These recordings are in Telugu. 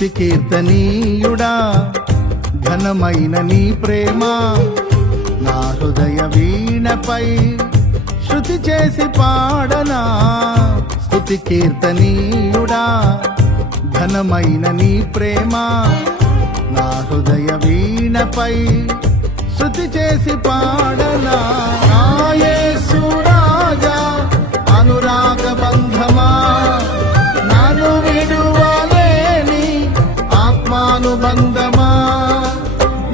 స్తుతి కీర్తనీయుడా ఘనమైన నీ ప్రేమ నా హృదయ వీణపై శృతి చేసి పాడనా. స్తుతి కీర్తనీయుడా ఘనమైన నీ ప్రేమ నా హృదయ వీణపై శృతి చేసి పాడనా. నా యేసు రాజా అనురాగ బంధమా నన్ను విడువలేని ఆత్మానుబంధమా.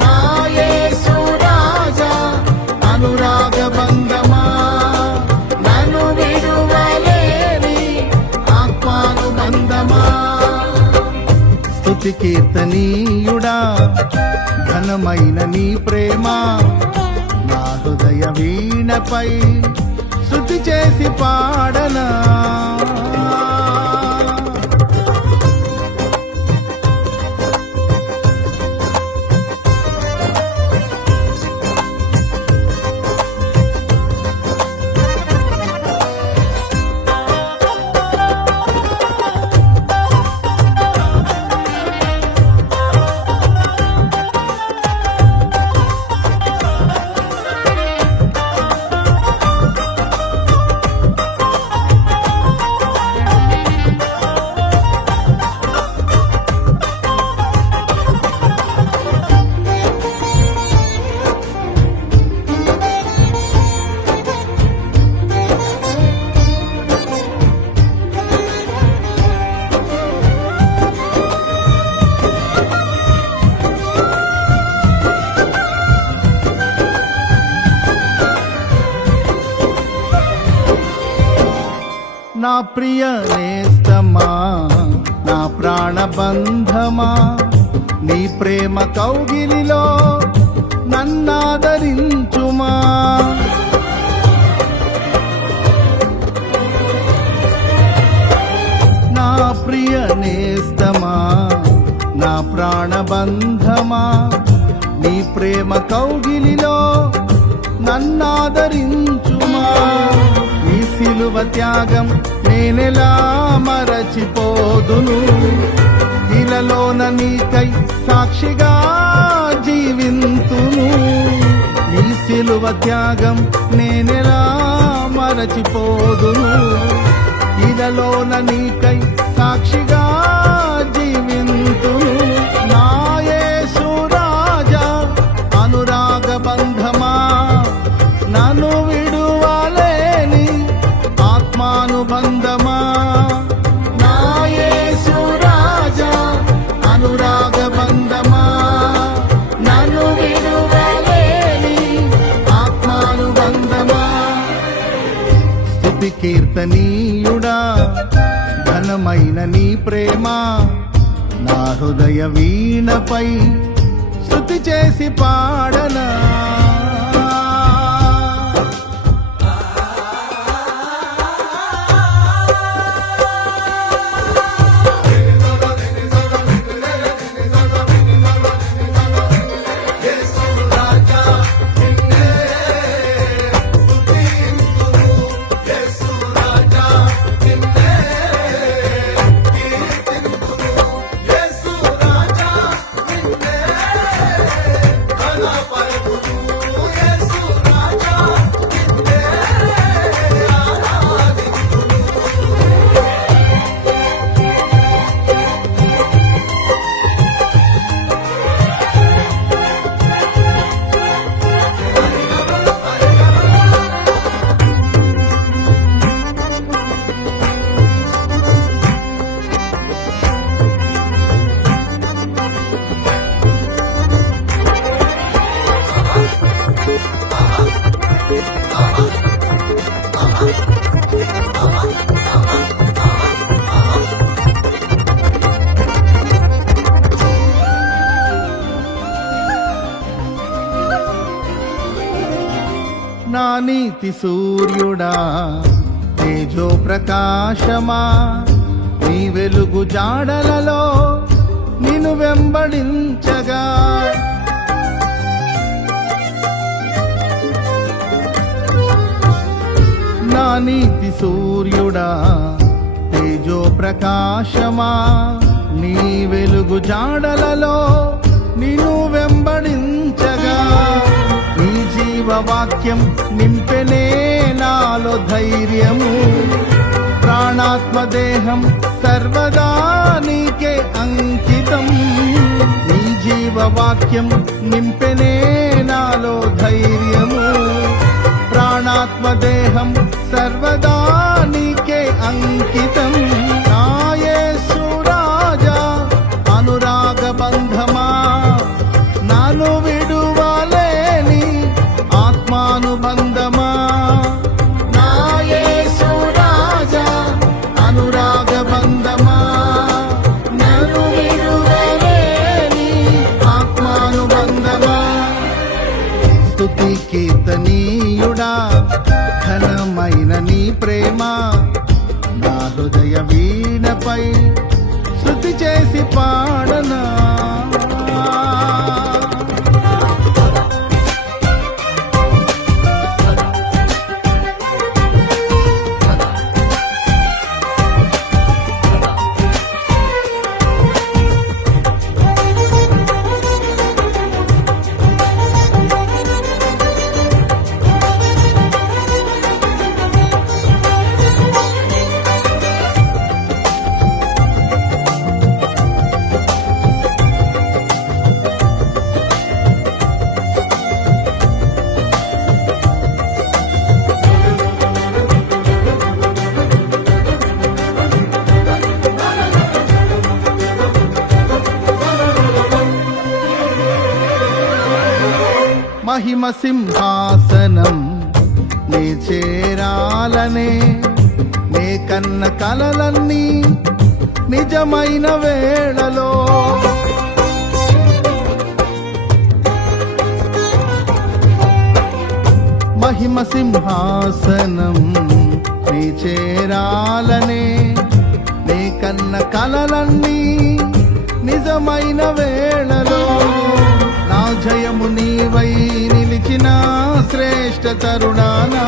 నా యేసు రాజా అనురాగ బంధమా నన్ను విడువలేని ఆత్మానుబంధమా. స్తుతి కీర్తనీయుడా ఘనమైన నీ ప్రేమ నా హృదయ వీణపై శృతి చేసి పాడనా. నా ప్రియ నేస్తమా నా ప్రాణబంధమా నీ ప్రేమ కౌగిలిలో నన్నాదరించుమా. నా ప్రియ నేస్తమా నా ప్రాణబంధమా నీ ప్రేమ కౌగిలిలో నన్నాదరించుమా. నీ సిలువ త్యాగం నేనెలా మరచిపోదును, ఇలలోన నీకై సాక్షిగా జీవింతును. నీ సిలువ త్యాగం నేనెలా మరచిపోదును, ఇలలోన నీకై సాక్షిగా జీవింతును. నా యేసు రాజా అనురాగ బంధమా నన్ను విడువలేని ఆత్మానుబంధమా. నా యేసు రాజా అనురాగ బంధమా నన్ను విడువలేని ఆత్మానుబంధమా. స్తుతి కీర్తనీయుడా ఘనమైన నీ ప్రేమ నా హృదయ వీణపై స్తుతి చేసి పాడనా. నా నీతి సూర్యుడా తేజో ప్రకాశమా నీ వెలుగు జాడలలో నిన్ను వెంబడించగా. నా నీతి సూర్యుడా తేజో ప్రకాశమా నీ వెలుగు జాడలలో నిన్ను వెంబడించగా నీ జీవవాక్యం నింపెనే నాలో ధైర్యము. ప్రాణాత్మ దేహం సర్వదా నీకే అంకితం. నీ జీవవాక్యం నింపెనే నాలో ధైర్యము. ప్రాణాత్మ దేహం సర్వదా నీకే అంకితం. నా యేసు రాజా అనురాగ బంధమా, నాను విడువలేని ఆత్మానుబంధమా. నా యేసు రాజా అనురాగ బంధమా, నాను విడువలేని ఆత్మానుబంధమా. స్తుతి కీర్తనీయుడా ఘనమైన నీ ప్రేమ నా హృదయ వీణపై శృతి చేసి పాడనా. మహిమ సింహాసనం నే చేరాలనే నే కన్న కలలన్నీ నిజమైన వేళలో మహిమ సింహాసనం నే చేరాలనే నే కన్న కలలన్నీ నిజమైన వేళలో నా జయము నీవై నిలిచిన శ్రేష్ఠ తరుణానా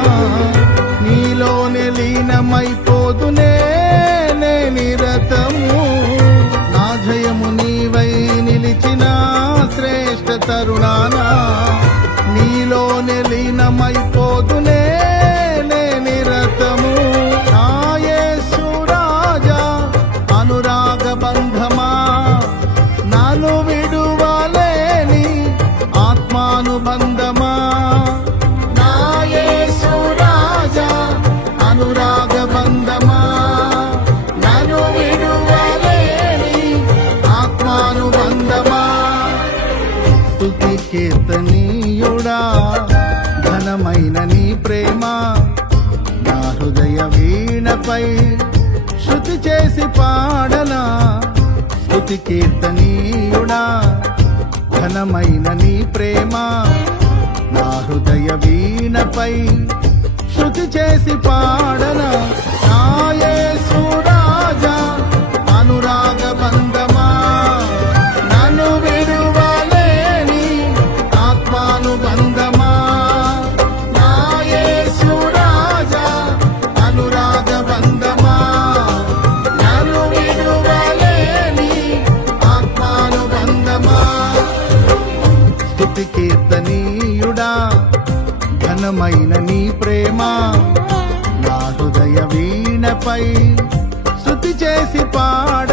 నీలోనే లీనమైపోదునే నే నిరతము. నా జయము నీవై నిలిచిన శ్రేష్ఠ తరుణానా నీలోనే లీనమైపోదునే నే నిరతము. నా యేసు రాజా అనురాగ బంధమా, నాను విడువలేని ఆత్మానుబంధమా. నా యేసు రాజా అనురాగ బంధమా, నాను విడువలేని ఆత్మానుబంధమా. స్తుతి కీర్తనీయుడా ఘనమైన నీ ప్రేమ నా హృదయ వీణపై శృతి చేసి పాడనా. స్తుతి కీర్తనీయుడా ఘనమైన నీ ప్రేమ నా హృదయ వీణపై శృతి చేసి పాడనా. నా యేసు రాజా అనురాగ బంధమా, నన్ను విడువలేని ఆత్మానుబంధమా. నా యేసు రాజా అనురాగ బంధమా, నన్ను విడువలేని ఆత్మానుబంధమా. స్తుతి కీర్తనీయుడా ఘనమైన నీ ప్రేమ నా హృదయ వీణపై శృతి చేసి పాడ